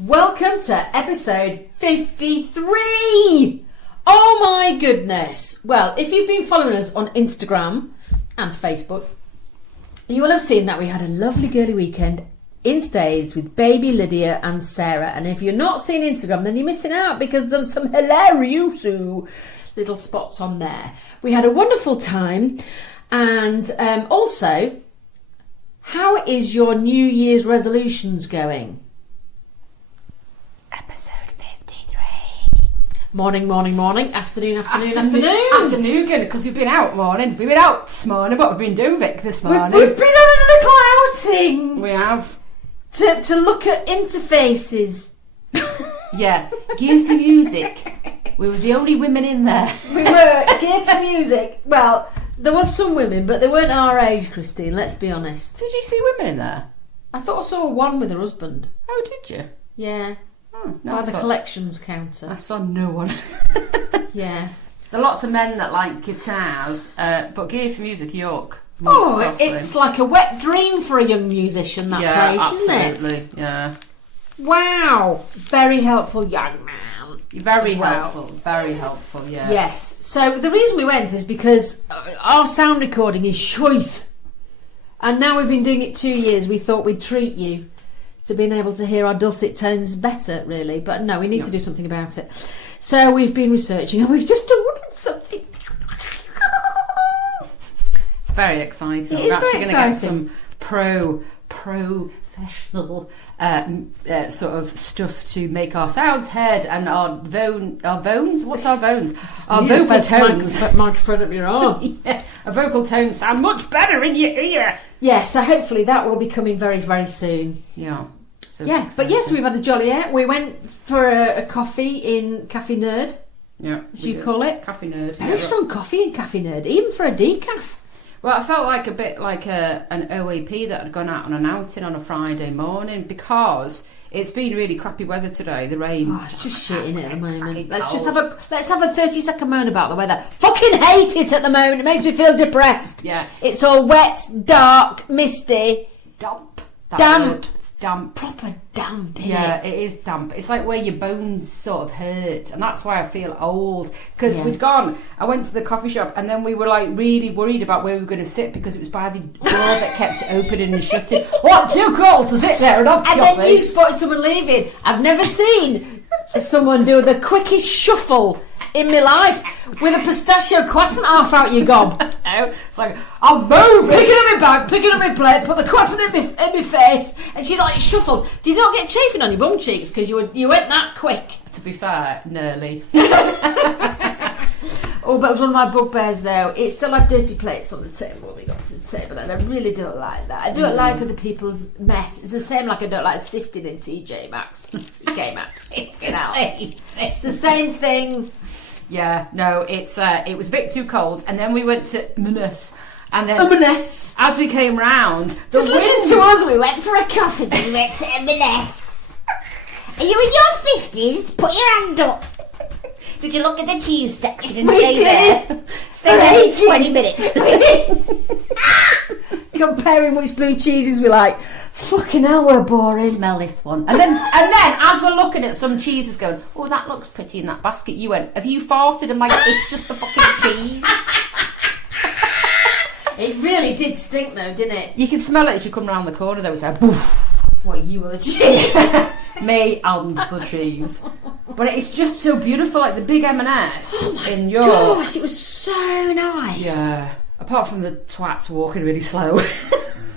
Welcome to episode 53! Oh my goodness! Well, if you've been following us on Instagram and Facebook, you will have seen that we had a lovely girly weekend in Staines with baby Lydia and Sarah. And if you're not seeing Instagram, then you're missing out because there's some hilarious little spots on there. We had a wonderful time. And also, how is your New Year's resolutions going? Episode 53. Morning. Afternoon. Afternoon, good, because we've been out morning. We've been out this morning. What have we been doing, Vic, this morning? We've been on a little outing. We have. To look at interfaces. Yeah, gear for music. We were the only women in there. We were, gear for music. Well, there was some women, but they weren't our age, Christine, let's be honest. Did you see women in there? I thought I saw one with her husband. Oh, did you? Yeah. No, by the collections counter. I saw no one. Yeah. There are lots of men that like guitars, but gear for music, York. It's like a wet dream for a young musician, that place, isn't it? Absolutely, yeah. Wow. Very helpful young man. Very helpful, yeah. Yes. So the reason we went is because our sound recording is shite. And now we've been doing it 2 years, we thought we'd treat you to being able to hear our dulcet tones better, really. But no, we need to do something about it. So we've been researching and we've just ordered something. It's very exciting. We're actually going to get some professional sort of stuff to make our sounds heard and our vones. What's our vones? Our vocal tones. Microphone up your arm. Yeah, our vocal tones sound much better in your ear. Yeah, so hopefully that will be coming very, very soon. Yeah. So yeah, but yes, we've had a jolly air. We went for a coffee in Cafe Nerd. Yeah, as you call it. Cafe Nerd. Very strong coffee in Cafe Nerd, even for a decaf. Well, I felt like a bit like an OAP that had gone out on an outing on a Friday morning because it's been really crappy weather today. The rain. Oh, it's just shit in it at the moment. Let's have a 30-second moan about the weather. Fucking hate it at the moment. It makes me feel depressed. Yeah. It's all wet, dark, misty, damp. It's damp. Proper damp, isn't yeah, it? it is damp. It's like where your bones sort of hurt, and that's why I feel old. Because I went to the coffee shop, and then we were like really worried about where we were going to sit because it was by the door that kept opening and shutting. What, too cold to sit there and have coffee? And then you spotted someone leaving. I've never seen someone do the quickest shuffle in my life with a pistachio croissant half out your gob. It's like, I'll move picking up my bag, picking up my plate, put the croissant in my face, and she's like shuffled. Do you not get chafing on your bum cheeks because you went that quick? To be fair, nearly. Oh, but it was one of my bugbears though. It's still like dirty plates on the table when we got to the table, and I really don't like that. I don't like other people's mess. It's the same like I don't like sifting in TJ Maxx. TK Maxx. It's the same thing. Yeah, no, it was a bit too cold, and then we went to Manus, and then as we came round, listen to us. We went for a coffee. We went to M&S. Are you in your 50s? Put your hand up. Did you look at the cheese section and stay there? Stay there for 20 minutes. Comparing which blue cheeses we like. Fucking hell, we're boring. Smell this one. And then as we're looking at some cheeses going, oh, that looks pretty in that basket, you went, have you farted? I'm like, it's just the fucking cheese. It really did stink though, didn't it? You can smell it as you come round the corner though. It's like, boof. What, you were the cheese? Me and the cheese. But it's just so beautiful, like the big M&S in York. Gosh, it was so nice. Yeah. Apart from the twats walking really slow.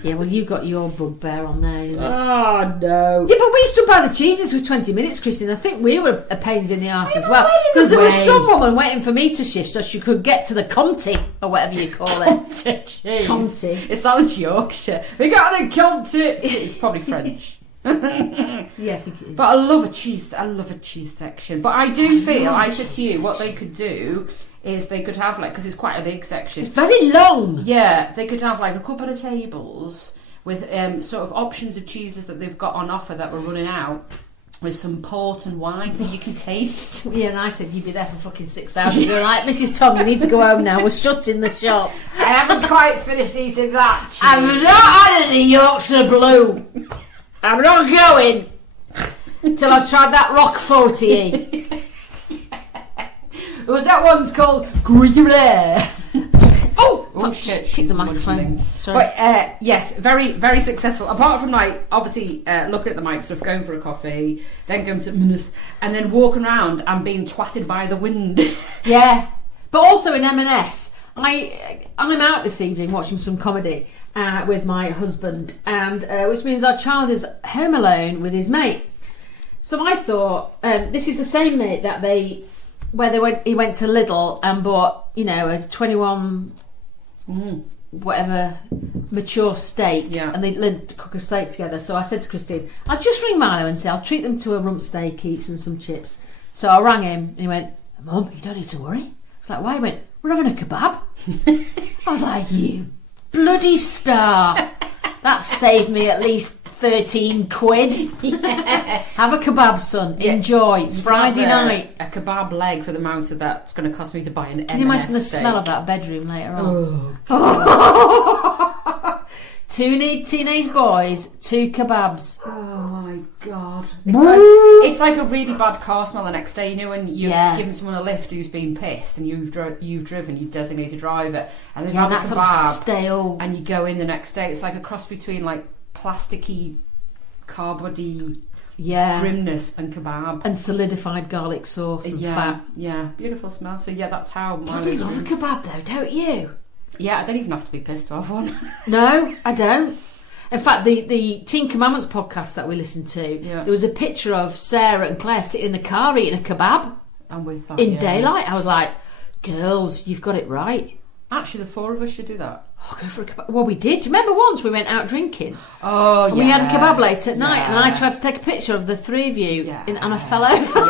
Yeah, well, you got your bugbear on there. You know? Oh, no. Yeah, but we stood by the cheeses for 20 minutes, Christine. I think we were a pains in the arse as well. Because there was some woman waiting for me to shift so she could get to the Conti, or whatever you call it. Conti. It sounds Yorkshire. We got a Conti. It's probably French. Yeah, I think it is. But I love a cheese section. But I do feel, I said to you, what they could do is they could have like, because it's quite a big section. It's very long. Yeah, they could have like a couple of tables with sort of options of cheeses that they've got on offer that were running out, with some port and wine so you can taste. Yeah, and I said you'd be there for fucking 6 hours. You're like, Mrs. Thom, you need to go home now. We're shutting the shop. I haven't quite finished eating that cheese. I've not had any Yorkshire Blue. I'm not going. till I've tried that Roquefort-y. Was that one's called Gruyere? Oh shit! Keep the microphone. Sorry. But yes, very, very successful. Apart from like obviously looking at the mic stuff, going for a coffee, then going to Minus, and then walking around and being twatted by the wind. Yeah, but also in M&S, I'm out this evening watching some comedy with my husband, and which means our child is home alone with his mate. So I thought this is the same mate that he went to Lidl and bought, a 21 whatever mature steak, and they learned to cook a steak together. So I said to Christine, I'll just ring Milo and say I'll treat them to a rump steak each and some chips. So I rang him and he went, Mum, you don't need to worry. I was like, why? He went, we're having a kebab. I was like, you bloody star. That saved me at least 13 quid. Yeah. Have a kebab, son. Enjoy. It's Friday night. A kebab leg for the amount of that's going to cost me to buy an M&S Can you imagine the steak. smell of that bedroom later on? Oh. 2 teenage boys, 2 kebabs. Oh my god. It's like a really bad car smell the next day, when you've given someone a lift who's been pissed and you've driven your designated driver and they've had a kebab stale, and you go in the next day. It's like a cross between like plasticky, cardboardy grimness and kebab. And solidified garlic sauce and fat. Yeah, beautiful smell. So that's how mine is. You love a kebab though, don't you? Yeah, I don't even have to be pissed to have one. No, I don't. In fact, the Teen Commandments podcast that we listened to, there was a picture of Sarah and Claire sitting in the car eating a kebab. And with that, in daylight. I was like, girls, you've got it right. Actually, the 4 of us should do that. Oh, go for a kebab. Well, we did. Do you remember once we went out drinking? Oh, yeah. And we had a kebab late at night, and I tried to take a picture of the 3 of you, and I fell over.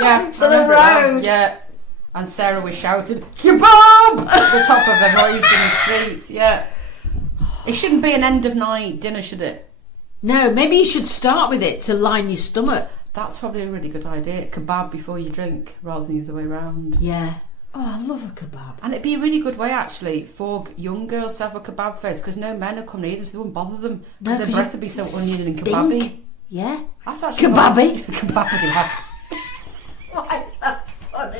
Yeah. To the road. Yeah. And Sarah was shouting, kebab! At the top of her voice in the streets. Yeah. It shouldn't be an end of night dinner, should it? No, maybe you should start with it to line your stomach. That's probably a really good idea. Kebab before you drink, rather than the other way around. Yeah. Oh, I love a kebab. And it'd be a really good way, actually, for young girls to have a kebab first, because no men would come near them, so they wouldn't bother them. Because their breath would be so onion and kebabby. Yeah. That's actually Kebabee. Kebabee, yeah. Why is that funny?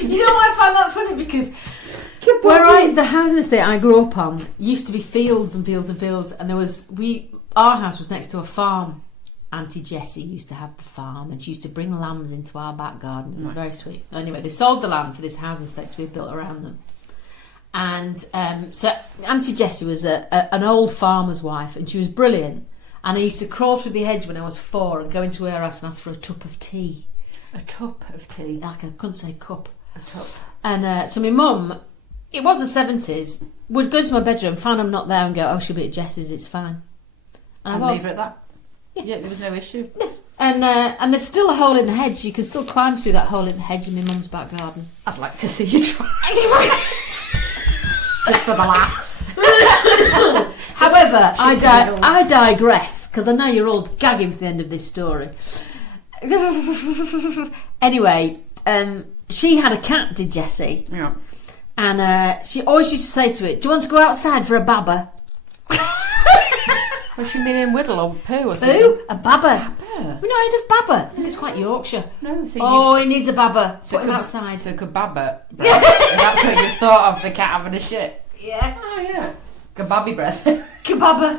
You know why I find that funny? Because the housing estate I grew up on used to be fields and fields and fields, and our house was next to a farm. Auntie Jessie used to have the farm, and she used to bring lambs into our back garden. It was very sweet. Anyway, they sold the land for this housing estate to be built around them. And so Auntie Jessie was an old farmer's wife, and she was brilliant. And I used to crawl through the hedge when I was 4 and go into her house and ask for a cup of tea. A cup of tea? Like, I couldn't say cup. A cup. And so my mum, it was the 70s, would go into my bedroom, find I'm not there and go, oh, she'll be at Jessie's, it's fine. And leave her at that? Yeah, there was no issue. Yeah. And there's still a hole in the hedge. You can still climb through that hole in the hedge in my mum's back garden. I'd like to see you try. Just for the laughs. However, I digress, because I know you're all gagging for the end of this story. Anyway, she had a cat, did Jessie? Yeah. And she always used to say to it, do you want to go outside for a babber? Was she meaning whittle or poo or something? Poo? A babber. We've not heard of babber. I think it's quite Yorkshire. No. So he needs a babber. Put him outside. So kebabber. That's what you thought of the cat having a shit. Yeah. Oh yeah. Kebabee breath. Kebabber.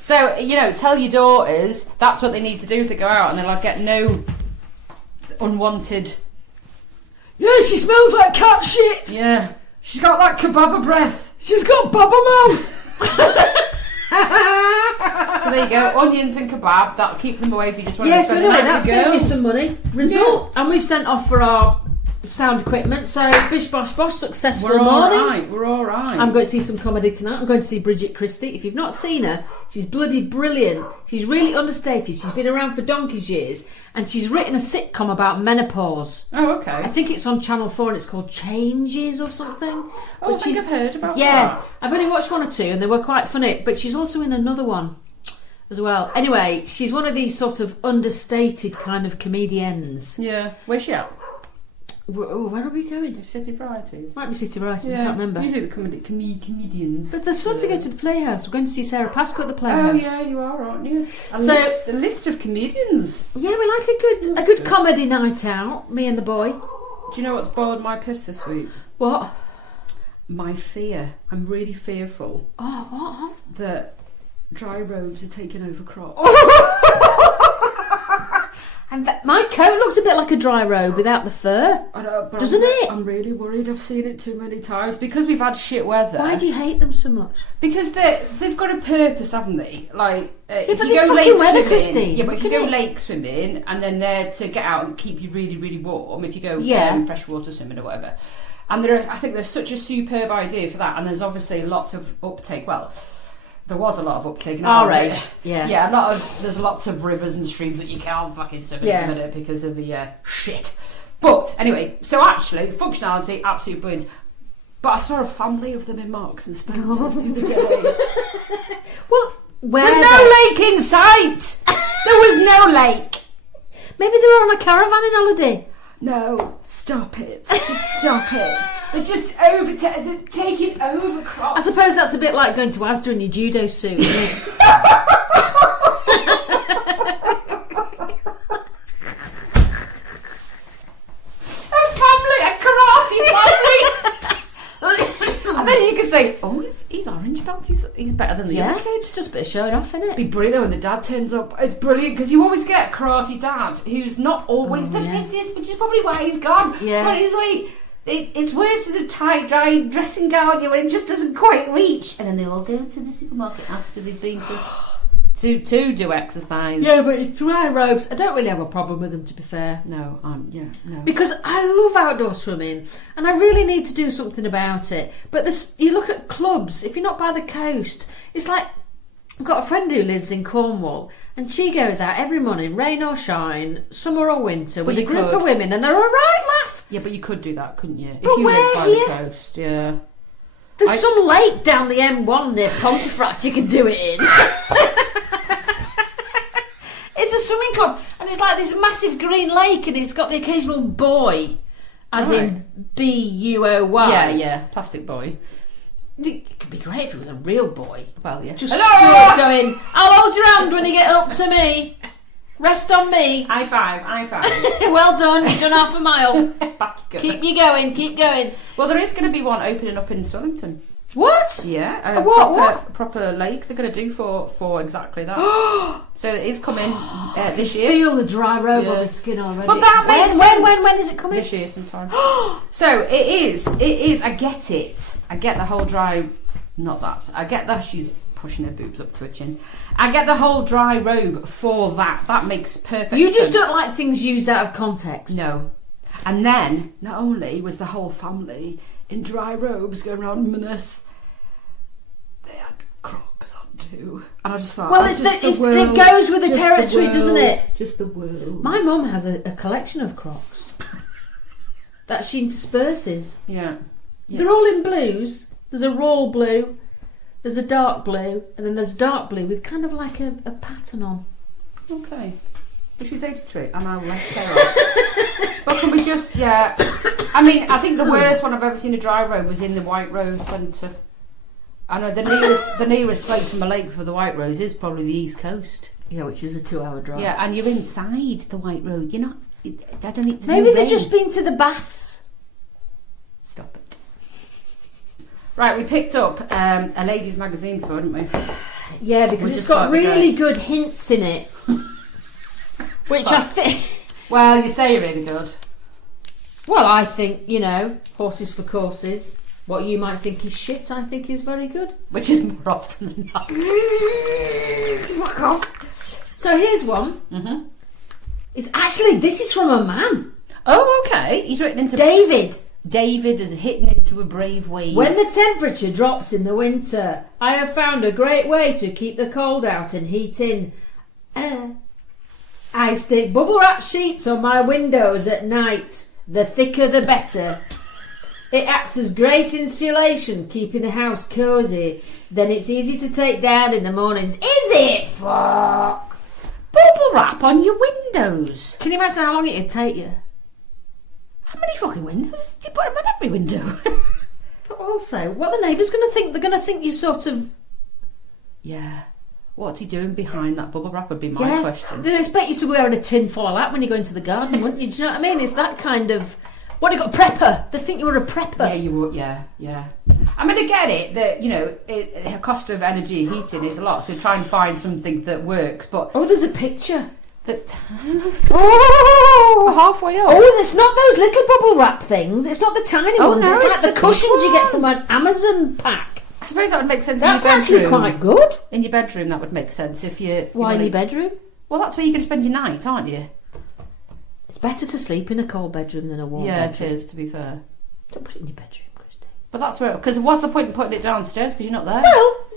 So, tell your daughters that's what they need to do if they go out, and they'll get no unwanted. Yeah, she smells like cat shit. Yeah. She's got that kebabber breath. She's got babber mouth. So there you go, onions and kebab. That'll keep them away if you just want to spend the night that's with saved me girls. some money. Result, and we've sent off for our sound equipment. So bish bosh bosh, successful morning. We're all right. I'm going to see some comedy tonight. I'm going to see Bridget Christie. If you've not seen her, she's bloody brilliant. She's really understated. She's been around for donkey's years, and she's written a sitcom about menopause. Oh, okay. I think it's on Channel 4 and it's called Changes or something. Oh, I think I've heard about that. Yeah, I've only watched 1 or 2 and they were quite funny, but she's also in another one as well. Anyway, she's one of these sort of understated kind of comedians. Yeah. Where's she at? Where are we going? The City Varieties. Might be City Varieties, I can't remember. You do the comedians. But there's supposed to go to the Playhouse. We're going to see Sarah Pascoe at the Oh Playhouse. yeah, you are, aren't you? A So- list of comedians. Yeah, we like a good comedy night out, me and the boy. Do you know what's boiled my piss this week? What? My fear. I'm really fearful Oh, what? that dry robes are taking over Crocs. And my coat looks a bit like a dry robe without the fur. I know, but Doesn't it? I'm really worried. I've seen it too many times because we've had shit weather. Why do you hate them so much? Because they've got a purpose, haven't they? Like if but you this go fucking lake weather, swimming, Christine. yeah, but if you Look go at it. lake swimming and then they're to get out and keep you really, really warm. If you go freshwater swimming or whatever, and I think there's such a superb idea for that, and there's obviously lots of uptake. Well, there was a lot of uptake in Our age, yeah. Yeah, there's lots of rivers and streams that you can't fucking swim in Yeah. at the minute because of the shit. But anyway, so actually, functionality, absolute brilliant. But I saw a family of them in Marks and Spencer's the other day. Well, There's no lake in sight! There was no lake! Maybe they were on a caravan in holiday. No, stop it. Just stop it. They're just they're taking over Crocs. I suppose that's a bit like going to Asda in your judo suit. Isn't it? A karate family! And then you can say, oh, he's orange belt, he's better than the other kid. Just a bit of showing off, innit? It'd be brilliant when the dad turns up. It's brilliant because you always get a karate dad who's not always the fittest, which is probably why he's gone. Yeah. But he's like, it's worse than a tight, dry dressing gown when it just doesn't quite reach. And then they all go to the supermarket after they've been to do exercise. Yeah, but it's dry robes. I don't really have a problem with them, to be fair. No. Because I love outdoor swimming and I really need to do something about it. But you look at clubs, if you're not by the coast, it's like, I've got a friend who lives in Cornwall and she goes out every morning, rain or shine, summer or winter, with a group of women and they're all right, laugh. Yeah, but you could do that, couldn't you? If But you where lived by here? the coast, yeah. There's some lake down the M1 near Pontefract you can do it in. It's a swimming club and it's like this massive green lake and it's got the occasional buoy, as in B-U-O-Y. Yeah, plastic boy. It could be great if it was a real boy. Well, yeah. Just stood going, I'll hold your hand when you get up to me. Rest on me. High five. Well done, you've done half a mile. Back you go. Keep going. Well, there is going to be one opening up in Swillington. What? Yeah, a proper lake they're going to do for exactly that. So it is coming this year. Feel the dry robe on my skin already. But that makes sense. When is it coming? This year sometime. So it is. I get it. I get the whole dry. Not that. I get that she's pushing her boobs up to her chin. I get the whole dry robe for that. That makes perfect sense. You just don't like things used out of context. No. And then, not only was the whole family in dry robes going around Minas, they had Crocs on too. And I just thought, well, it goes with the territory, doesn't it? Just the world. My mum has a collection of Crocs that she intersperses. Yeah. They're all in blues. There's a royal blue, there's a dark blue, and then there's dark blue with kind of like a pattern on. Okay. But she's 83 and I'll let her off. But can we just, I mean, I think the worst one I've ever seen a dry robe was in the White Rose Centre. I know the nearest place in my lake for the White Rose is probably the East Coast. Yeah, which is a 2-hour drive. Yeah, and you're inside the White Road. You're not. I don't need. Maybe they've just been to the baths. Stop it. Right, we picked up a ladies' magazine for, didn't we? Yeah, because it's got really good hints in it. Which I think... Well, you say really good. Well, I think, horses for courses. What you might think is shit, I think is very good. Which is more often than not. Fuck off. So here's one. Mm-hmm. This is from a man. Oh, okay. He's written into... David is hitting into a brave wave. When the temperature drops in the winter, I have found a great way to keep the cold out and heat in. I stick bubble wrap sheets on my windows at night. The thicker the better. It acts as great insulation, keeping the house cosy. Then it's easy to take down in the mornings. Is it? Fuck. Bubble wrap on your windows. Can you imagine how long it'd take you? How many many fucking windows? Do you put them in every window? But also, what are the neighbours going to think? They're going to think you sort of... Yeah. What's he doing behind that bubble wrap would be my question. They'd expect you to wear a tin foil hat when you go into the garden, wouldn't you? Do you know what I mean? It's that kind of... What, you got a prepper? They think you were a prepper. Yeah, you would. Yeah. I mean, I get it that, the cost of energy heating is a lot, so try and find something that works. But oh, there's a picture. Halfway up. Oh, it's not those little bubble wrap things. It's not the tiny ones. No, it's like the cushions one you get from an Amazon pack. I suppose that would make sense. That's in your bedroom. actually quite good. In your bedroom, that would make sense if you. Why in your bedroom? Well, that's where you're going to spend your night, aren't you? It's better to sleep in a cold bedroom than a warm bedroom. Yeah, it is, to be fair. Don't put it in your bedroom, Christy. But that's where... Because what's the point in putting it downstairs because you're not there? Well,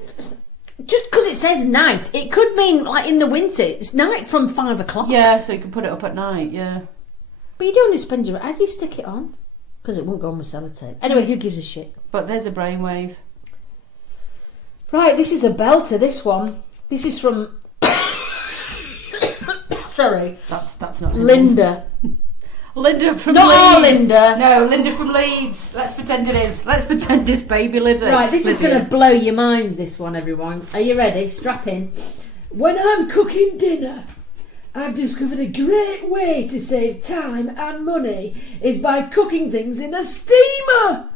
just because it says night, it could mean, like, in the winter, it's night from 5 o'clock. Yeah, so you can put it up at night, yeah. But you don't want to spend your... How do you stick it on? Because it won't go on with sellotape. Anyway, who gives a shit? But there's a brainwave. Right, this is a belter, this one. This is from... Sorry. That's not... Linda. Linda from Not Leeds. our Linda. No, Linda from Leeds. Let's pretend it is. Let's pretend it's baby Linda. Right, this is going to blow your minds, this one, everyone. Are you ready? Strap in. When I'm cooking dinner, I've discovered a great way to save time and money is by cooking things in a steamer.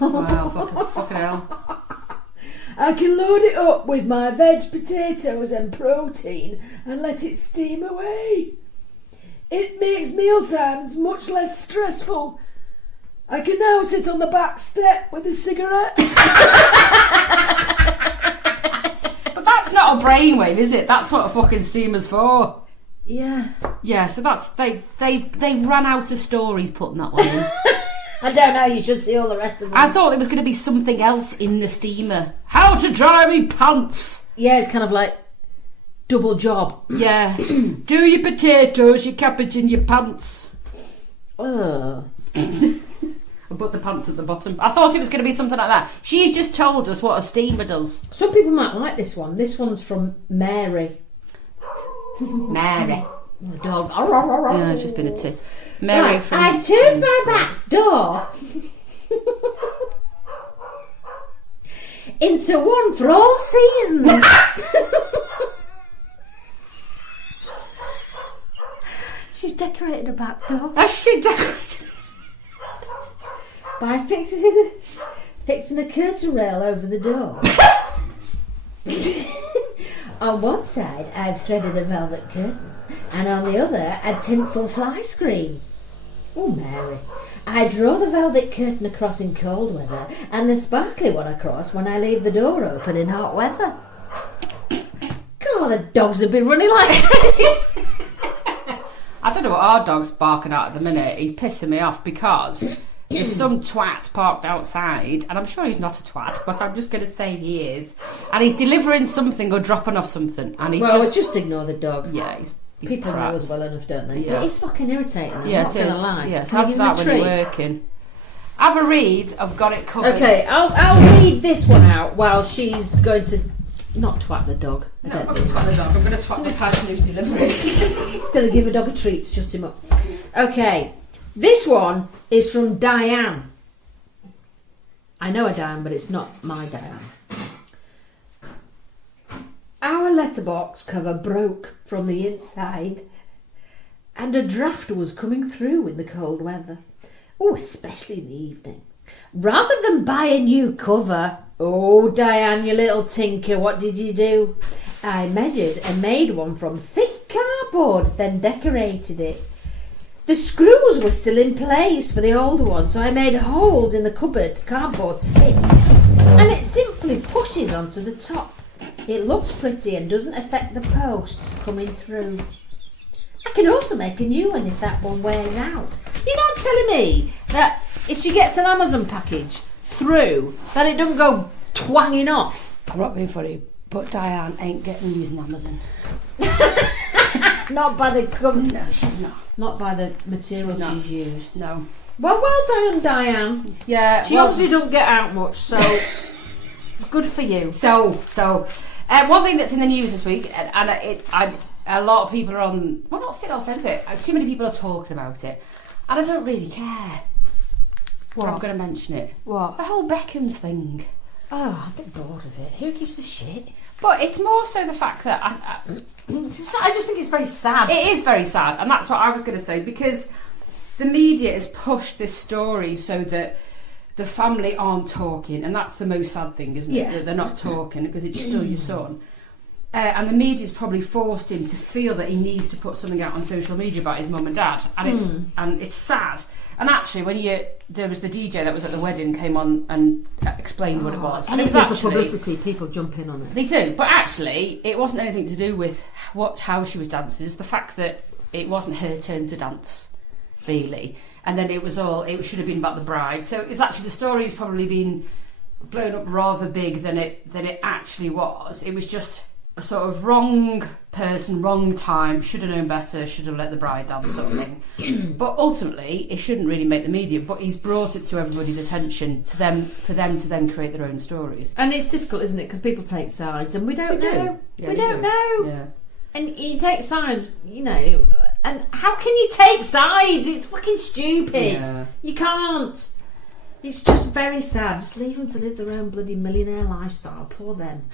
Wow, fucking hell. I can load it up with my veg, potatoes and protein and let it steam away. It makes mealtimes much less stressful. I can now sit on the back step with a cigarette. But that's not a brainwave, is it? That's what a fucking steamer's for. Yeah. Yeah, so that's... They've run out of stories putting that one in. I don't know, you should see all the rest of them. I thought there was going to be something else in the steamer. How to dry me pants. Yeah, it's kind of like double job. Yeah. Do your potatoes, your cabbage and your pants. Oh. And put the pants at the bottom. I thought it was going to be something like that. She's just told us what a steamer does. Some people might like this one. This one's from Mary. Mary. The dog. Yeah, it's just been a tit. Mary Right, from... I've turned my back door into one for all seasons. She's decorated a back door. Has she decorated? By fixing a curtain rail over the door. On one side, I've threaded a velvet curtain, and on the other, a tinsel fly screen. Oh, Mary. I draw the velvet curtain across in cold weather, and the sparkly one across when I leave the door open in hot weather. God, the dogs have been running like crazy. I don't know what our dog's barking at the minute. He's pissing me off because there's some twat parked outside, and I'm sure he's not a twat, but I'm just going to say he is. And he's delivering something or dropping off something, and he just ignore the dog. Yeah, he's People crap. know us well enough, don't they? Yeah. But it's fucking irritating. I'm Yeah, not it gonna is. lie. Yes, Can I have give that him a when treat? you're working. Have a read. I've got it covered. Okay, I'll read this one out while she's going to not twat the dog. No, I'm not going to twat the dog. I'm going to twat the person who's delivering. He's going to give a dog a treat to shut him up. Okay, this one is from Diane. I know a Diane, but it's not my Diane. Our letterbox cover broke from the inside, and a draft was coming through in the cold weather. Oh, especially in the evening. Rather than buy a new cover, oh, Diane, you little tinker, what did you do? I measured and made one from thick cardboard, then decorated it. The screws were still in place for the older one, so I made holes in the cardboard to fit, and it simply pushes onto the top. It looks pretty and doesn't affect the post coming through. I can also make a new one if that one wears out. You're not telling me that if she gets an Amazon package through, that it doesn't go twanging off? I'm not being funny, but Diane ain't getting using Amazon. Not by the No, she's not. Not by the material she's used. No. Well done, Diane. Yeah. She obviously don't get out much, so good for you. So one thing that's in the news this week, and a lot of people are on. Well, not sitting on the fence with it. Too many people are talking about it. And I don't really care. What? I'm going to mention it. What? The whole Beckhams thing. Oh, I'm a bit bored of it. Who gives a shit? But it's more so the fact that I just think it's very sad. it is very sad, and that's what I was going to say, because the media has pushed this story so that the family aren't talking, and that's the most sad thing, isn't it? That they're not talking because it's still your son. And the media's probably forced him to feel that he needs to put something out on social media about his mum and dad, and it's sad. And actually, when there was the DJ that was at the wedding came on and explained what it was, and it was actually for publicity. People jump in on it. They do, but actually, it wasn't anything to do with how she was dancing. It's the fact that it wasn't her turn to dance, really, and then it should have been about the bride. So it's actually, the story has probably been blown up rather big than it actually was. It was just a sort of wrong person, wrong time, should have known better, should have let the bride dance, sort of thing. But ultimately, it shouldn't really make the media, but he's brought it to everybody's attention for them to then create their own stories. And it's difficult, isn't it? Because people take sides, and we don't know. Yeah, we don't know. Yeah. And you take sides, you know, and how can you take sides? It's fucking stupid. Yeah. You can't. It's just very sad. Just leave them to live their own bloody millionaire lifestyle. Poor them.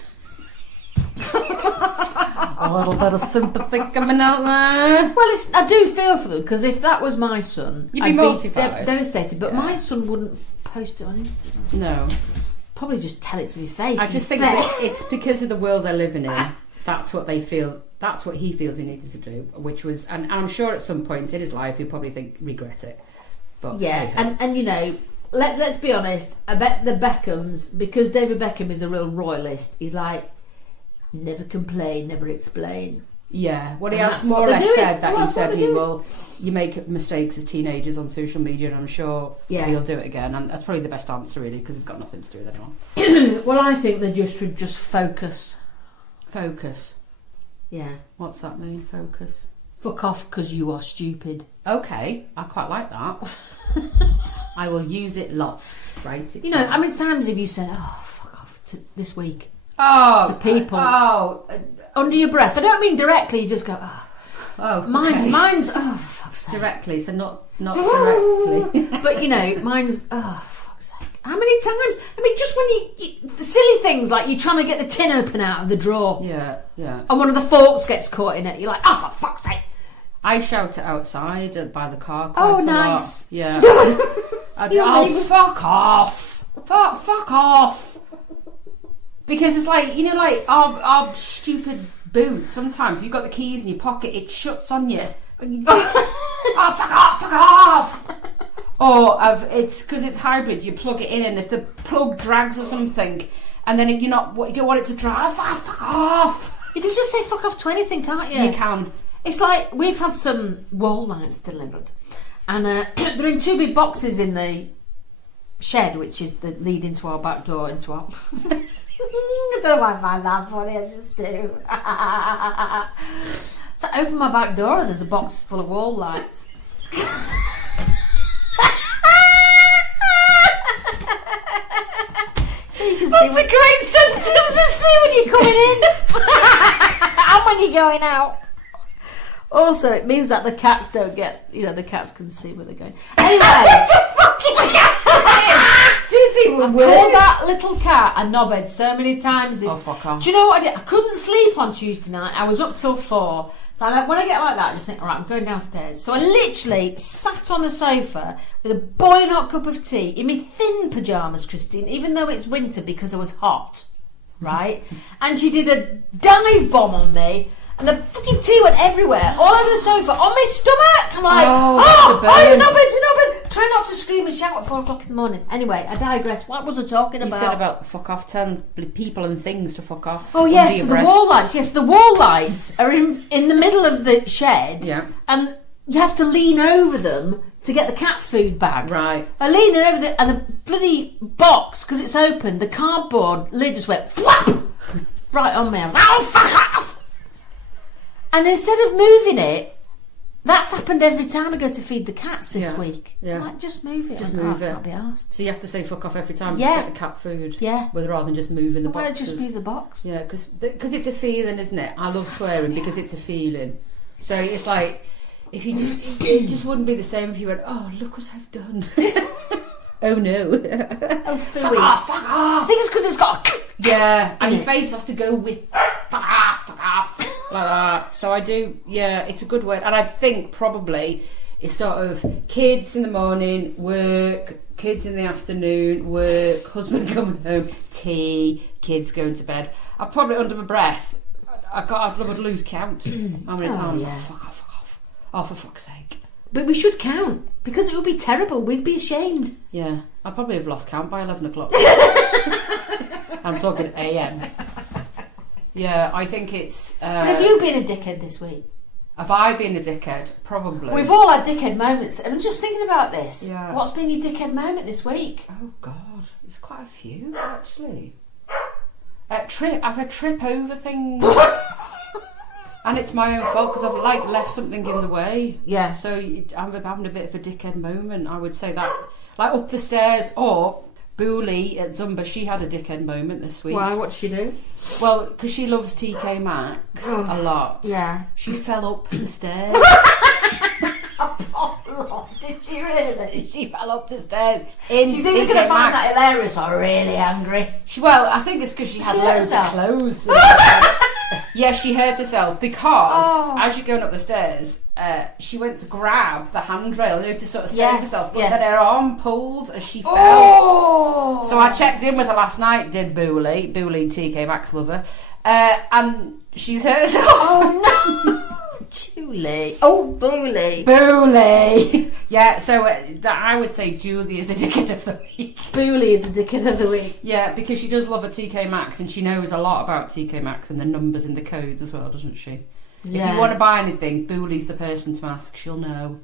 A little bit of sympathy coming out there. Well, I do feel for them, because if that was my son, you'd be mortified, devastated. But my son wouldn't post it on Instagram. No, probably just tell it to your face. I just think that it's because of the world they're living in. That's what they feel. That's what he feels he needed to do, which was, and I'm sure at some point in his life he'll probably regret it. But yeah, and you know, let's be honest. I bet the Beckhams, because David Beckham is a real royalist, he's like, never complain, never explain. Yeah, what he has more or less said that he said you make mistakes as teenagers on social media, and I'm sure he'll do it again, and that's probably the best answer, really, because it's got nothing to do with anyone. Well, I think they should just focus. Focus. Yeah. What's that mean, focus? Fuck off, because you are stupid. Okay, I quite like that. I will use it lots. Right. You know, how many times have you said, "Oh, fuck off" this week? To people. Under your breath. I don't mean directly. You just go, oh. Mine's. Oh, for fuck's sake. Directly. So not directly. But you know, mine's. Oh, for fuck's sake. How many times? I mean, just when the silly things like you're trying to get the tin open out of the drawer. Yeah. And one of the forks gets caught in it. You're like, oh, for fuck's sake. I shout it outside by the car. Oh, nice. Yeah. Fuck off. Fuck off. Because it's like, you know, like our stupid boot, sometimes you've got the keys in your pocket, it shuts on you. And you go, oh, fuck off. Or it's because it's hybrid, you plug it in, and if the plug drags or something, and then you don't want it to drag, fuck off. You can just say fuck off to anything, can't you? You can. It's like, we've had some wall lights delivered, and they're in two big boxes in the shed, which is the lead into our back door, into our... I don't know why I find that funny, I just do. So I open my back door and there's a box full of wall lights. So you can see. That's a great sentence to see when you're coming in and when you're going out. Also, it means that the cats don't get, you know, the cats can see where they're going. Anyway, fucking cats. I've called that little cat a knobhead so many times. Fuck off. Do you know what I did? I couldn't sleep on Tuesday night. I was up till 4. So when I get like that, I just think, all right, I'm going downstairs. So I literally sat on a sofa with a boiling hot cup of tea in my thin pyjamas, Christine, even though it's winter, because I was hot, right? And she did a dive bomb on me. And the fucking tea went everywhere, all over the sofa, on my stomach. I'm like, you're knobhead. Try not to scream and shout at 4 o'clock in the morning. Anyway, I digress. What was I talking about? You said about fuck off, telling people and things to fuck off. Oh, yeah, so the wall lights. Yes, the wall lights are in the middle of the shed. Yeah. And you have to lean over them to get the cat food bag. Right. I leaned over and the bloody box, because it's open, the cardboard lid just went flap right on me. I was like, oh, fuck off. And instead of moving it, that's happened every time I go to feed the cats this week. Yeah. I'm like, just move it. Just move it. Can't be arsed. So you have to say fuck off every time just to get the cat food. Yeah. Rather than just moving the boxes. Why don't you just move the box? Yeah, because it's a feeling, isn't it? I love swearing because it's a feeling. So it's like, if you just, it just wouldn't be the same if you went, oh, look what I've done. Oh no. Oh, fuck off. I think it's because it's got yeah, and your face has to go with fuck off, like that. So I do, yeah, it's a good word. And I think probably it's sort of kids in the morning, work, kids in the afternoon, work, husband coming home, tea, kids going to bed. I've probably, under my breath, I would lose count how many times. Yeah. Oh, fuck off. Oh, for fuck's sake. But we should count, because it would be terrible. We'd be ashamed. Yeah, I'd probably have lost count by 11 o'clock. I'm talking AM. Yeah, I think it's... but have you been a dickhead this week? Have I been a dickhead? Probably. We've all had dickhead moments. And I'm just thinking about this. Yeah. What's been your dickhead moment this week? Oh, God. There's quite a few, actually. I've had trip over things. And it's my own fault because I've left something in the way. Yeah. So I'm having a bit of a dickhead moment. I would say that, like up the stairs, or Booley at Zumba, she had a dickhead moment this week. Why? What did she do? Well, because she loves TK Maxx a lot. Yeah. She fell up the stairs. Oh, did she really? She fell up the stairs in She's either TK going to find Maxx. that hilarious or really angry. I think it's because she had She hurt loads of herself? clothes. Yeah, she hurt herself because as you're going up the stairs, she went to grab the handrail, to sort of save herself, but then her arm pulled as she fell. Oh! So I checked in with her last night, did Booley, TK Maxx lover, and she's hurt herself. Oh no! Julie. Oh, Booley. Booley. Yeah, so I would say Julie is the dickhead of the week. Booley is the dickhead of the week. Yeah, because she does love a TK Maxx and she knows a lot about TK Maxx and the numbers and the codes as well, doesn't she? Yeah. If you want to buy anything, Booley's the person to ask. She'll know.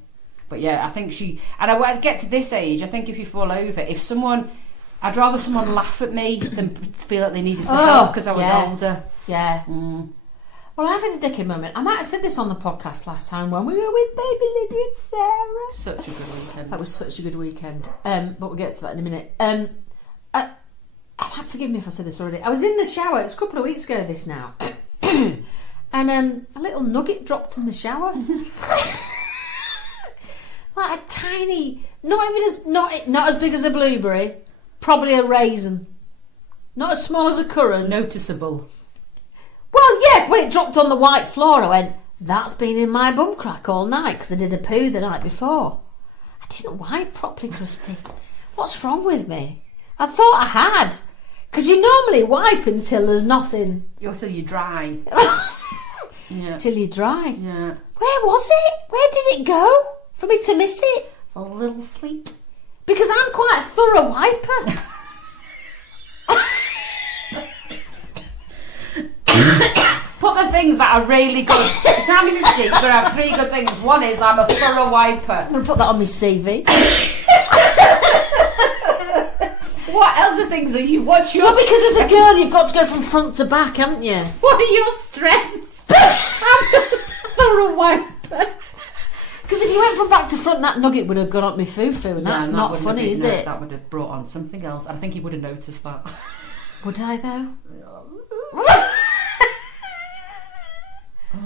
But yeah, I think and I get to this age, I think if you fall over, I'd rather someone laugh at me than feel like they needed to help because I was older. Yeah. Mm. Well, I've had a dickhead moment. I might have said this on the podcast last time when we were with baby Lydia and Sarah. Such a good weekend. That was such a good weekend. But we'll get to that in a minute. Forgive me if I said this already. I was in the shower. It's a couple of weeks ago this now. And a little nugget dropped in the shower. Like a tiny, not as big as a blueberry, probably a raisin. Not as small as a currant. Noticeable. Well, yeah, when it dropped on the white floor, I went, that's been in my bum crack all night because I did a poo the night before. I didn't wipe properly, Christy. What's wrong with me? I thought I had. Because you normally wipe until there's nothing. Until you're dry. Yeah. Till you're dry. Yeah. Where was it? Where did it go? For me to miss it? It's a little sleep. Because I'm quite a thorough wiper. Put the things that are really good. Tell me you're going to have 3 good things. One is I'm a thorough wiper. I'm going to put that on my CV. What other things are you? What's your? Well, because as a girl, you've got to go from front to back, haven't you? What are your strengths? I'm a thorough wiper. Because if you went from back to front, that nugget would have gone up my foo-foo, and that's not funny, is it? That would have brought on something else. I think he would have noticed that. Would I, though? Oh,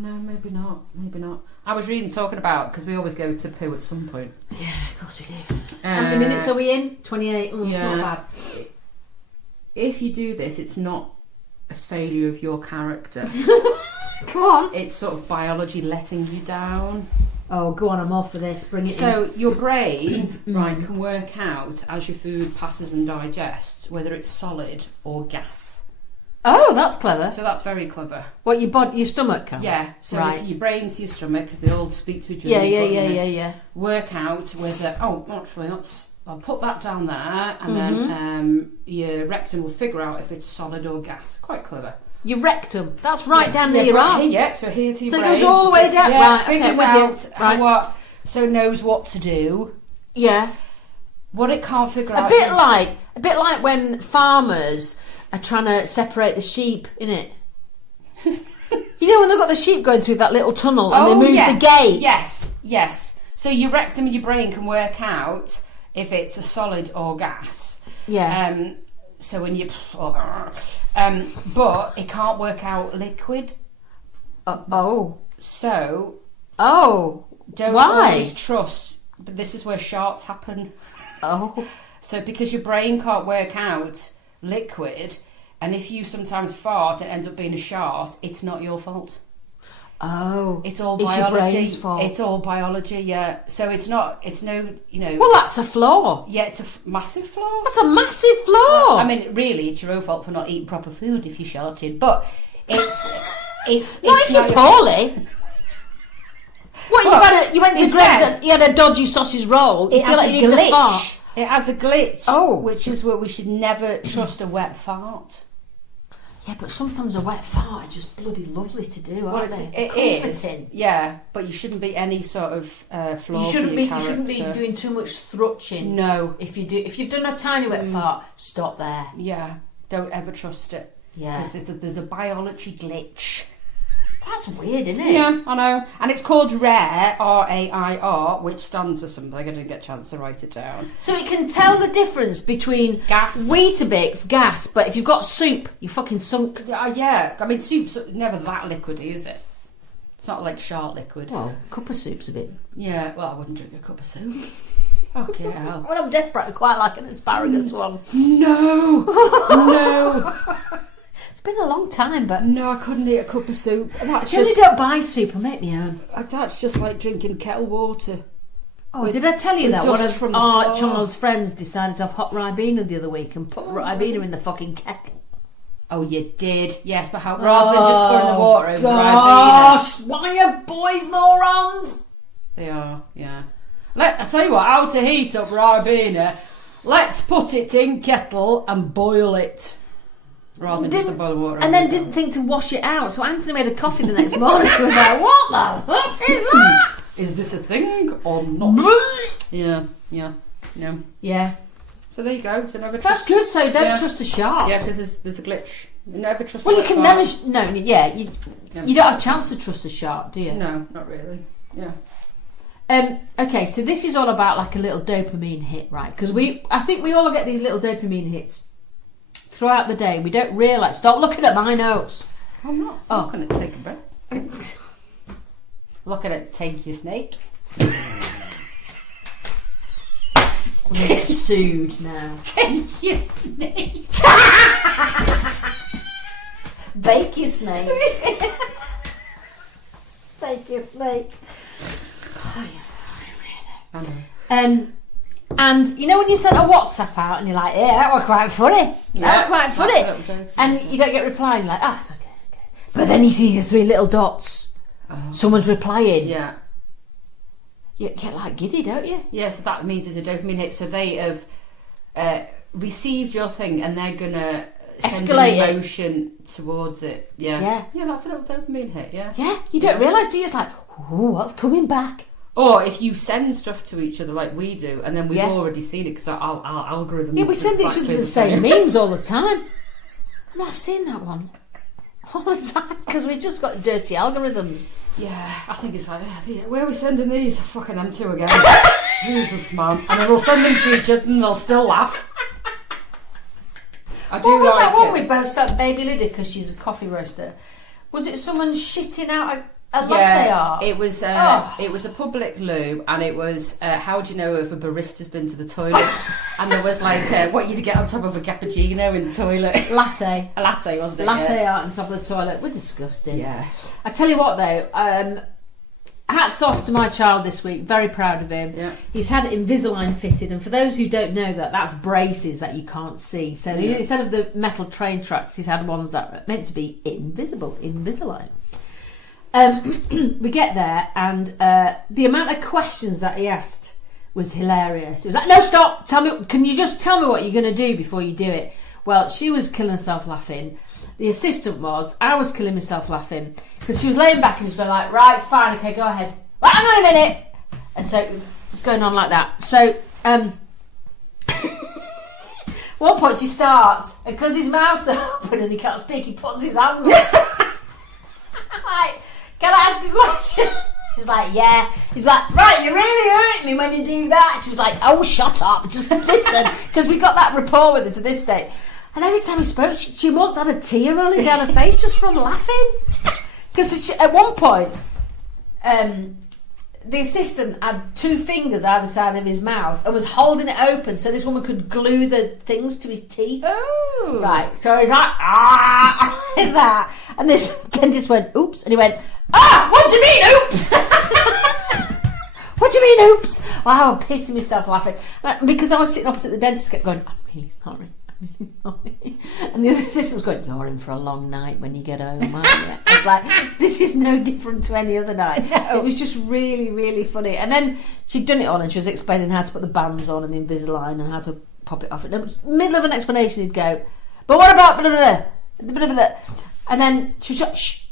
no, maybe not. Maybe not. I was talking about, because we always go to poo at some point. Yeah, of course we do. How many minutes are we in? 28. Oh, yeah. Not bad. If you do this, it's not a failure of your character. Come on. It's sort of biology letting you down. Oh, go on, I'm all for this. Bring it in. So your brain, right, can work out as your food passes and digests whether it's solid or gas. Oh, that's clever. So that's very clever. What, your stomach can? Yeah. So right. your brain to your stomach, because they all speak to each other. Yeah. Work out whether, actually, I'll put that down there, and then your rectum will figure out if it's solid or gas. Quite clever. Your rectum, that's right down near your arse. Yeah, so here to your brain. So it goes all the way down. Yeah, right, figures okay, out so knows what to do. Yeah. What it can't figure out A bit like when farmers are trying to separate the sheep, innit? You know when they've got the sheep going through that little tunnel and they move the gate? Yes. So your rectum and your brain can work out if it's a solid or gas. Yeah. So when you... but it can't work out liquid. Oh. So Oh, Don't why? always trust, but this is where sharts happen. Oh. So because your brain can't work out liquid, and if you sometimes fart and it ends up being a shart, it's not your fault. Oh. It's all It's your biology. brain's fault. It's all biology, yeah. So it's no, Well, that's a flaw. yeah, it's a massive flaw. That's a massive flaw. I mean, really, it's your own fault for not eating proper food if you sharted, but it's not if you're poorly. What, Well, you went to it Greg's says- and you had a dodgy sausage roll. You It feel has like a you need to fart. glitch. It has a glitch. Oh. Which is where we should never trust a wet fart. Yeah, but sometimes a wet fart is just bloody lovely to do, aren't they? It is. Comforting. Yeah, but you shouldn't be any sort of flaw. You shouldn't for be. your You shouldn't be character. doing too much thrutching. No. If you've done a tiny wet fart, stop there. Yeah, don't ever trust it. Yeah. Because there's a biology glitch. That's weird, isn't it? Yeah, I know. And it's called RAIR, RAIR, which stands for something. I didn't get a chance to write it down. So it can tell the difference between Gas. Weetabix, gas, but if you've got soup, you're fucking sunk. Yeah. I mean, soup's never that liquidy, is it? It's not like shart liquid. Well, a cup of soup's a bit. Yeah, well, I wouldn't drink a cup of soup. Okay, hell. When I'm desperate, I quite like an asparagus one. No! No! It's been a long time, but No, I couldn't eat a cup of soup. That's I generally just, don't buy soup. I make my own. that's just like drinking kettle water. Oh, did I tell you with that one dust of from the our floor. child's friends decided to have hot Ribena the other week and put Ribena in the fucking kettle? Oh, you did? Yes, but how, rather than just pouring the water over the Ribena. Gosh, why are boys morons? They are, yeah. I tell you what, how to heat up Ribena. Let's put it in kettle and boil it. Rather than just the boil of water. And then didn't think to wash it out. So Anthony made a coffee the next morning. He was like, what the fuck is that? Is this a thing or not? Yeah. No. Yeah. So there you go. So never That's trust. good, so don't Yeah. trust a shark. Yeah, because there's a glitch. Never trust. Well, a you can shark. never... you don't have a chance to trust a shark, do you? No, not really. Yeah. Okay, so this is all about like a little dopamine hit, right? Because I think we all get these little dopamine hits throughout the day. We don't realise. Stop looking at my notes. I'm not. Oh. Look at it, take a breath. Look at it, take your snake. I'm going to get sued now. Take your snake. Bake your snake. Take your snake. I know. And you know when you sent a WhatsApp out and you're like, yeah, that was quite funny. That was quite that's funny. a little joke. And you don't get reply, and you're like, ah, it's okay. But then you see the three little dots. Someone's replying. Yeah. You get like giddy, don't you? Yeah, so that means it's a dopamine hit. So they have received your thing and they're going to send Escalate an it. emotion towards it. Yeah. Yeah. Yeah, that's a little dopamine hit, yeah. Yeah, you don't realise, do you? It's like, ooh, what's coming back? Or if you send stuff to each other like we do, and then we've Yeah. already seen it because our algorithm. Yeah, we is send each exactly other the same memes all the time. And I've seen that one all the time because we've just got dirty algorithms. Yeah, I think it's like, where are we sending these? Fucking them two again. Jesus, man. And then we'll send them to each other and they'll still laugh. I do What was like that one it. we both sent Baby Lydia because she's a coffee roaster? Was it someone shitting out a latte art? It was a public loo, and it was how do you know if a barista's been to the toilet? And there was like what you'd get on top of a cappuccino in the toilet. Latte. A latte, wasn't it? Latte art on top of the toilet. We're disgusting. Yeah. I tell you what though, hats off to my child this week. Very proud of him. Yeah. He's had Invisalign fitted, and for those who don't know that's braces that you can't see. So instead of the metal train tracks, he's had ones that are meant to be invisible, Invisalign. We get there, and the amount of questions that he asked was hilarious. It was like, no, stop, tell me, can you just tell me what you're going to do before you do it? Well, she was killing herself laughing. The assistant was. I was killing myself laughing because she was laying back and was going like, right, it's fine, okay, go ahead. Right, hang on a minute. And so going on like that. So one point she starts, and because his mouth's open and he can't speak, he puts his hands up. Like, can I ask a question? She's like, yeah. He's like, right, you really hurt me when you do that. She was like, oh, shut up, just listen. Because we got that rapport with her to this day. And every time we spoke, she once had a tear rolling down her face just from laughing. Because at one point, the assistant had 2 fingers either side of his mouth and was holding it open so this woman could glue the things to his teeth. Oh. Right, so he's like, like that. And this dentist went, oops. And he went, what do you mean, oops? What do you mean, oops? Wow, I'm pissing myself laughing. Because I was sitting opposite the dentist, kept going, I'm really sorry. And the other assistant's going, you're in for a long night when you get home, aren't you? I was like, this is no different to any other night. No. It was just really, really funny. And then she'd done it all and she was explaining how to put the bands on and the Invisalign and how to pop it off. And in the middle of an explanation, he'd go, but what about blah, blah, blah, blah, blah. And then she was like, shh.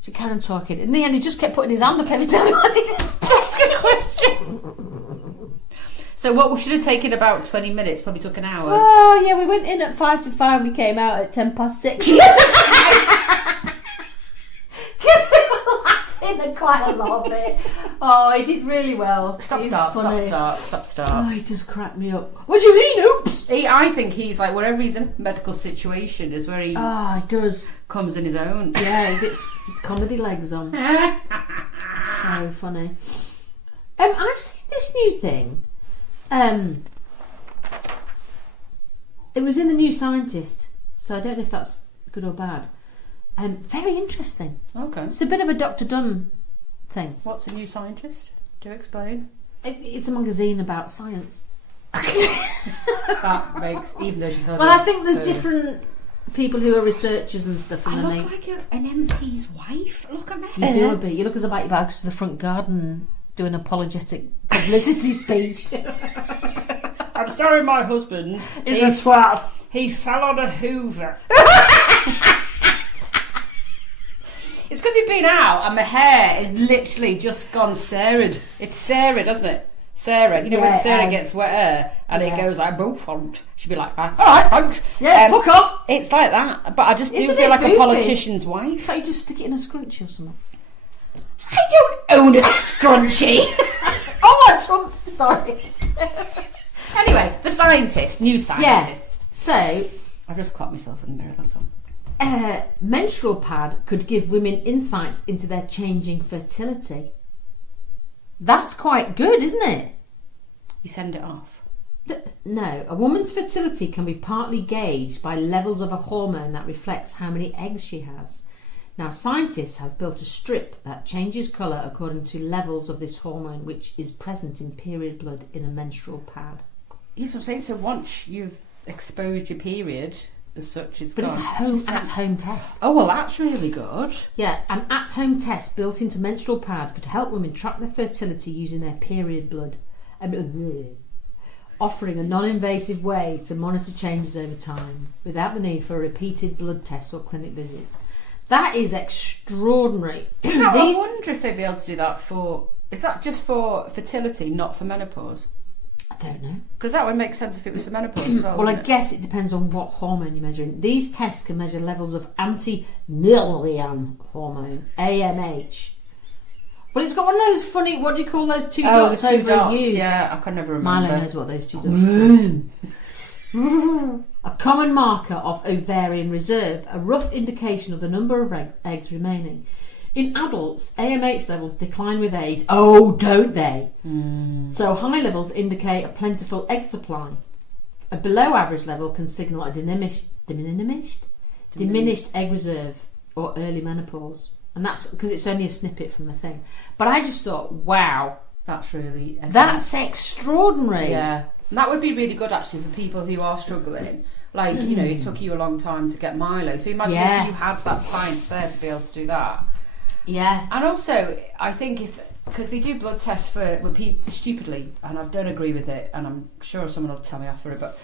She carried on talking. In the end, he just kept putting his hand up every time he wanted to ask a question. So what should have taken about 20 minutes, probably took an hour. Oh, yeah, we went in at 5 to 5, we came out at 10 past 6. Because we were laughing quite a lot bit. Oh, he did really well. Stop, He's start. Oh, he just cracked me up. What do you mean, oops? I think he's like, wherever he's in a medical situation is where he he does. Comes in his own. Yeah, he gets comedy legs on. So funny. I've seen this new thing. It was in the New Scientist, so I don't know if that's good or bad. Very interesting. Okay. It's a bit of a Dr. Dunn thing. What's a New Scientist? Do explain. It's a magazine about science. That makes, even though she's I think there's different people who are researchers and stuff. And I look like an MP's wife. Look at me. You do a bit. You look as about your back to the front garden doing an apologetic publicity speech. I'm sorry, my husband is a twat. He fell on a Hoover. It's because we've been out and my hair is literally just gone Sarah'd. It's Sarah, doesn't it? Sarah. You know when Sarah gets wet hair and it goes like bouffant, she'd be like, alright, thanks. Yeah, fuck off. It's like that. But I just do Isn't feel it like goofy? a politician's wife. Can't you just stick it in a scrunchie or something? I don't own a scrunchie. Oh, Trump. Sorry. Anyway, the scientist, New Scientist. So, I've just clocked myself in the mirror, that's all. Menstrual pad could give women insights into their changing fertility. That's quite good, isn't it? You send it off. No, a woman's fertility can be partly gauged by levels of a hormone that reflects how many eggs she has. Now, scientists have built a strip that changes colour according to levels of this hormone, which is present in period blood in a menstrual pad. Yes, I'm saying, so once you've exposed your period, as such, it's gone. But it's a at-home test. Oh, well, that's really good. Yeah, an at-home test built into menstrual pad could help women track their fertility using their period blood, offering a non-invasive way to monitor changes over time without the need for repeated blood tests or clinic visits. That is extraordinary. Now, I wonder if they'd be able to do that for... Is that just for fertility, not for menopause? I don't know. Because that would make sense if it was for menopause as well. Well, I guess it depends on what hormone you're measuring. These tests can measure levels of anti-Mylian hormone, AMH. But it's got one of those funny, what do you call those two dots the two over dots. a U? Yeah, I can never remember. Milo knows what those two dots are. A common marker of ovarian reserve, a rough indication of the number of eggs remaining. In adults, AMH levels decline with age. Oh, don't they? So high levels indicate a plentiful egg supply. A below average level can signal a diminished egg reserve or early menopause. And that's because it's only a snippet from the thing. But I just thought, wow. That's really... That's extraordinary. Yeah. And that would be really good, actually, for people who are struggling. Like, you know, it took you a long time to get Milo. So imagine if you had that science there to be able to do that. Yeah. And also, I think because they do blood tests for people stupidly, and I don't agree with it, and I'm sure someone will tell me off for it, but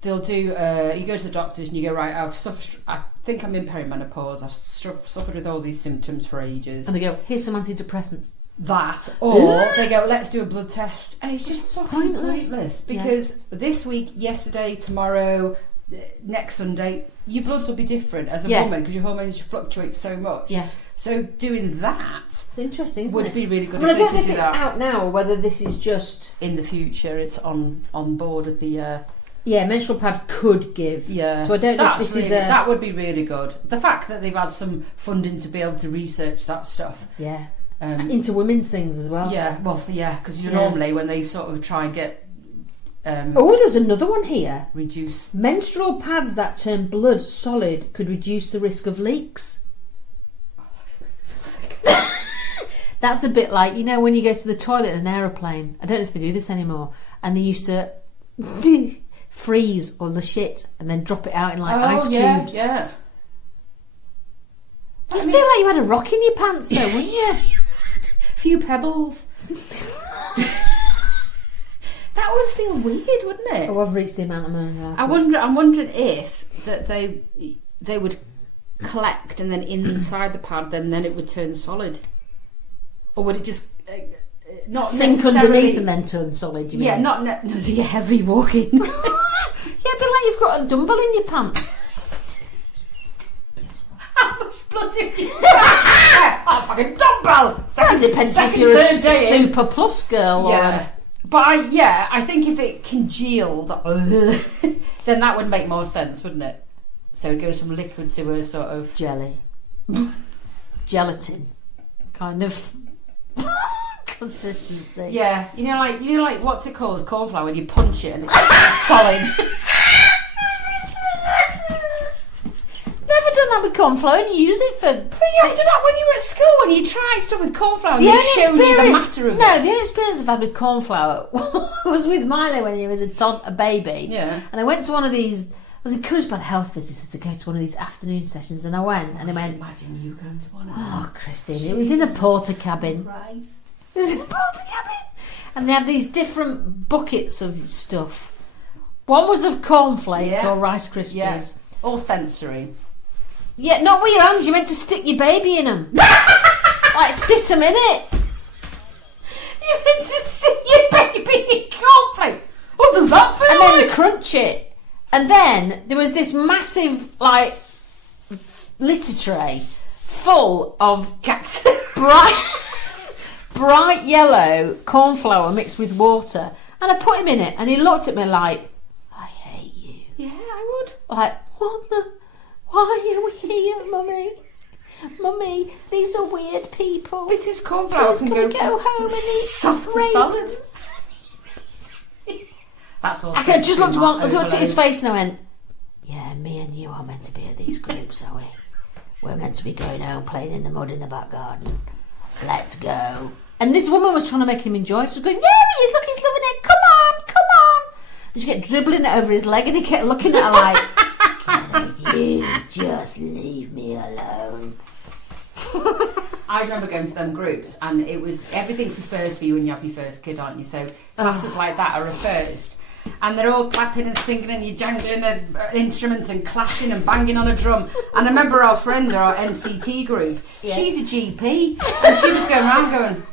they'll do, you go to the doctors and you go, right, I think I'm in perimenopause, I've suffered with all these symptoms for ages. And they go, here's some antidepressants. That, or they go, let's do a blood test, and it's just fucking pointless because this week, yesterday, tomorrow, next Sunday, your bloods will be different as a woman because your hormones fluctuate so much. Yeah. So doing that it's interesting, would be really good. I don't know if it's out now or whether this is just in the future. It's on board with the. Menstrual pad could give. Yeah. So I don't know if this is that would be really good. The fact that they've had some funding to be able to research that stuff. Yeah. Into women's things as well. Yeah, well, because normally when they sort of try and get there's another one here. reduce. Menstrual pads that turn blood solid could reduce the risk of leaks. That's a bit like, when you go to the toilet in an aeroplane. I don't know if they do this anymore. And they used to freeze all the shit and then drop it out in ice cubes. Yeah. You feel like you had a rock in your pants though, wouldn't you? A few pebbles. That would feel weird, wouldn't it? Oh, I've reached the amount of money. I'm wondering if that they would collect and then inside the pad then it would turn solid, or would it just not sink necessarily underneath and then turn solid? You mean? Yeah, not so you're heavy walking. Yeah, but like you've got a dumbbell in your pants. How much blood do you a fucking dumbbell. Well, it depends if you're a super plus girl or. But I think if it congealed, then that would make more sense, wouldn't it? So it goes from liquid to a sort of jelly, gelatin, kind of consistency. Yeah, like what's it called? Cornflour. When you punch it and it's solid. Never done that with cornflour and you use it for. But you did that when you were at school when you tried stuff with cornflour and they showed you the matter of it. No, the only experience I've had with cornflour was with Milo when he was a baby. Yeah. And I went to one of these. I was encouraged by the health visitor to go to one of these afternoon sessions, and I went, and they went. Imagine you going to one of them. Oh, Christine, Jesus. It was in a porter cabin. Christ. It was in a porter cabin, and they had these different buckets of stuff. One was of cornflakes or Rice Krispies. Yeah. All sensory. Yeah, not with your hands. You meant to stick your baby in them, like sit them in it. You meant to stick your baby in cornflakes. What does that feel and like? then crunch it. And then there was this massive, litter tray full of bright yellow cornflour mixed with water. And I put him in it, and he looked at me like, I hate you. Yeah, I would. Like, why are we here, Mummy? Mummy, these are weird people. Because cornflour can go home and eat soft to solid. That's all. I just looked at his face and I went, yeah, me and you are meant to be at these groups, are we? We're meant to be going home, playing in the mud in the back garden. Let's go. And this woman was trying to make him enjoy it. She was going, yeah, look, he's loving it. Come on. And she kept dribbling it over his leg and he kept looking at her like, can you just leave me alone? I remember going to them groups and it was, everything's a first for you when you have your first kid, aren't you? So classes like that are a first. And they're all clapping and singing and you're jangling an instrument and clashing and banging on a drum. And I remember our friend, our NCT group, she's a GP and she was going around going,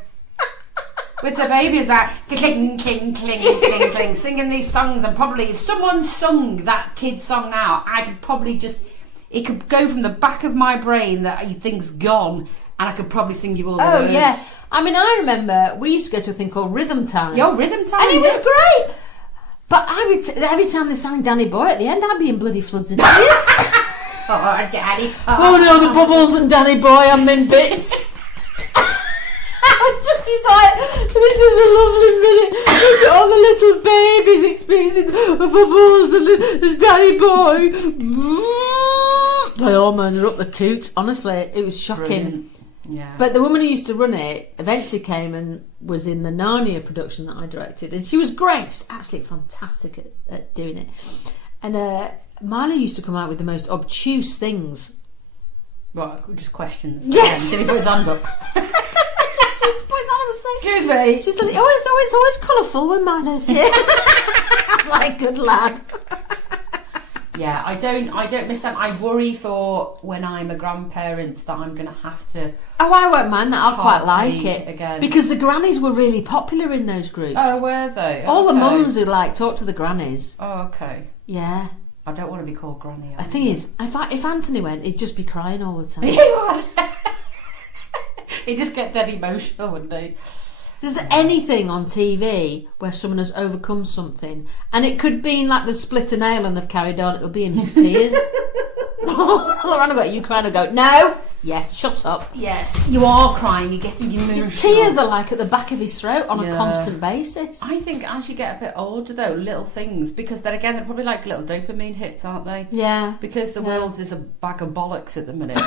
with the baby, it's like cling, cling, cling, cling, cling, singing these songs. And probably if someone sung that kid's song now, I could probably just, it could go from the back of my brain that you think's gone and I could probably sing you all the words. Oh, yes. I mean, I remember we used to go to a thing called Rhythm Time. Yo, Rhythm Time. And it was great. But every time they sang Danny Boy at the end, I'd be in bloody floods of tears. Oh, Daddy. Oh no, the bubbles and Danny Boy, I'm in bits. He's like, this is a lovely minute. Look at all the little babies experiencing the bubbles, there's Danny Boy. The hormones are up the coot. Honestly, it was shocking. Brilliant. Yeah. But the woman who used to run it eventually came and was in the Narnia production that I directed, and she was great, she's absolutely fantastic at doing it. And Miley used to come out with the most obtuse things. What? Just questions? Yes. Did he put his hand up? Excuse me. She's like, it's always colourful when Milo's here. I was like, good lad. Yeah, I don't miss them. I worry for when I'm a grandparent that I'm going to have to. Oh, I won't mind that. I'll quite like it again because the grannies were really popular in those groups. Oh, were they? All the mums who talk to the grannies. Oh, okay. Yeah. I don't want to be called granny. The thing is, if Anthony went, he'd just be crying all the time. He would. He'd just get dead emotional, wouldn't he? There's anything on TV where someone has overcome something, and it could be like they've split a nail and they've carried on. It'll be in tears. All around about you crying and go, no, Yes, shut up. Yes, you are crying. You're getting emotional. His tears are like at the back of his throat on a constant basis. I think as you get a bit older, though, little things, because they're probably like little dopamine hits, aren't they? Yeah. Because the world is a bag of bollocks at the minute.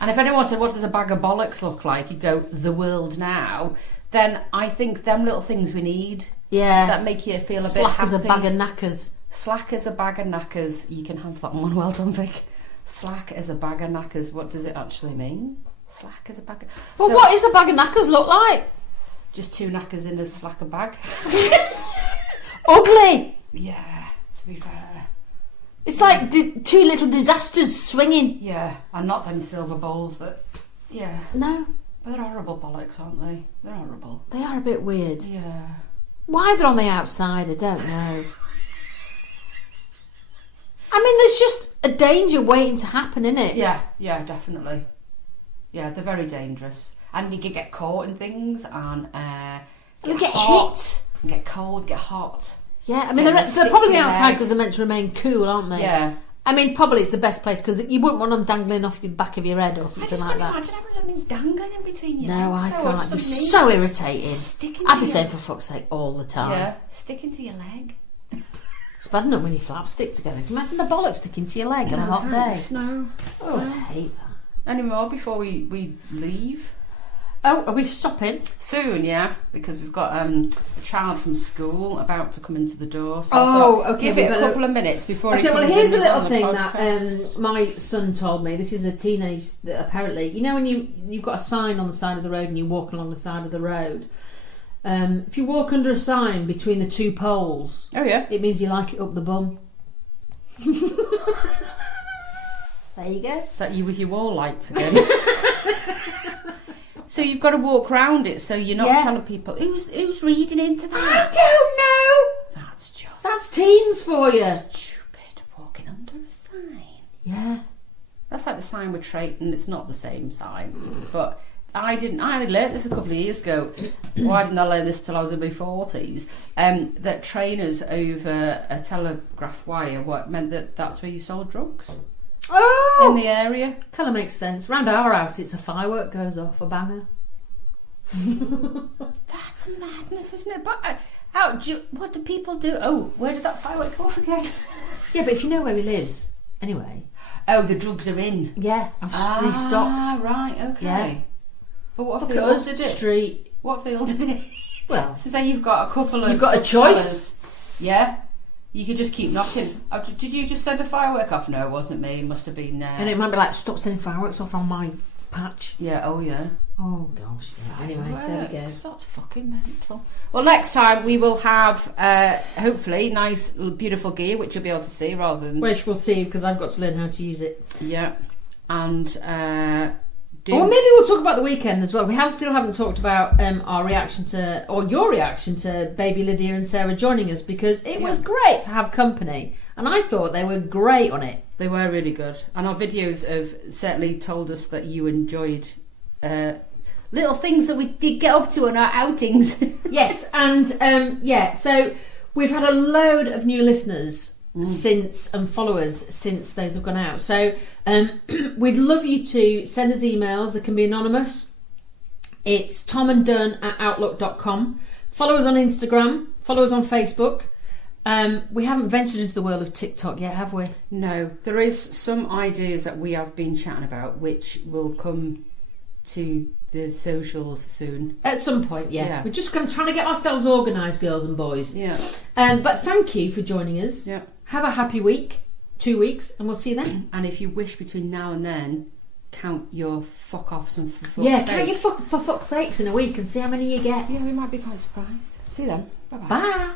And if anyone said, what does a bag of bollocks look like? You go, the world now. Then I think them little things we need. Yeah. That make you feel a bit slack happy. as a bag of knackers. Slack as a bag of knackers. You can have that one. Well done, Vic. Slack as a bag of knackers. What does it actually mean? Slack as a bag of... Well, what does a bag of knackers look like? Just 2 knackers in a slacker bag. Ugly. Yeah, to be fair. It's like 2 little disasters swinging. Yeah, and not them silver bowls that... Yeah. No. But they're horrible bollocks, aren't they? They're horrible. They are a bit weird. Yeah. Why they're on the outside, I don't know. I mean, there's just a danger waiting to happen, innit? Yeah, definitely. Yeah, they're very dangerous. And you can get caught in things and you get hit. And get cold, get hot. Yeah, I mean, they're probably outside because they're meant to remain cool, aren't they? Yeah. I mean, probably it's the best place because you wouldn't want them dangling off the back of your head or something like that. I just couldn't imagine having something dangling in between your No, legs. I can't. It'd be so irritating. I'd be saying, for fuck's sake, all the time. Yeah, sticking to your leg. It's bad enough when your flaps stick together. Can you imagine the bollocks sticking to your leg on a hot day? No. Oh, I hate that. Any more before we leave? Oh, are we stopping? Soon, yeah, because we've got a child from school about to come into the door. So okay. Give it a couple of minutes before he comes in. Okay, well, here's a little on thing the that my son told me. This is a teenage that apparently, you know, when you've got a sign on the side of the road and you walk along the side of the road. If you walk under a sign between the 2 poles, it means you like it up the bum. There you go. So you with your wall lights again. So you've got to walk round it, so you're not telling people who's reading into that. I don't know. That's teens for you. Stupid walking under a sign. Yeah, that's like the sign with Trayton. It's not the same sign, but I only learnt this a couple of years ago. Why didn't I learn this till I was in my 40s? That trainers over a telegraph wire meant that's where you sold drugs. Oh, in the area. Kind of makes sense. Round our house, it's a firework goes off, a banger. That's madness, isn't it? But what do people do? Oh, where did that firework go off again? Yeah, but if you know where he lives, anyway. Oh, the drugs are in. Yeah, I've restocked. Ah, right, okay. Yeah. But what if they all did it? Street. What if they all did it? Well, so say you've got a couple of. You've got a choice. Sellers. Yeah. You could just keep knocking. Did you just send a firework off? No, it wasn't me. It must have been... And it might be like, stop sending fireworks off on my patch. Yeah, oh yeah. Oh gosh, yeah. Anyway, there we go. That's fucking mental. Well, next time we will have, hopefully, nice, beautiful gear, which you'll be able to see rather than... Which we'll see, because I've got to learn how to use it. Yeah. And... Well, maybe we'll talk about the weekend as well. We still haven't talked about our reaction to, or your reaction to baby Lydia and Sarah joining us, because it was great to have company, and I thought they were great on it. They were really good, and our videos have certainly told us that you enjoyed little things that we did get up to on our outings. Yes, and so we've had a load of new listeners and followers since those have gone out. So we'd love you to send us emails. They can be anonymous. It's thomanddunn@outlook.com. Follow us on Instagram. Follow us on Facebook. We haven't ventured into the world of TikTok yet, have we? No. There is some ideas that we have been chatting about, which will come to the socials soon. At some point, yeah. We're just trying to get ourselves organised, girls and boys. Yeah. But thank you for joining us. Yeah. Have a happy week, 2 weeks, and we'll see you then. And if you wish between now and then, count your fuck offs and for fuck's sakes. Count your for fuck's sakes in a week and see how many you get. Yeah, we might be quite surprised. See you then. Bye-bye. Bye.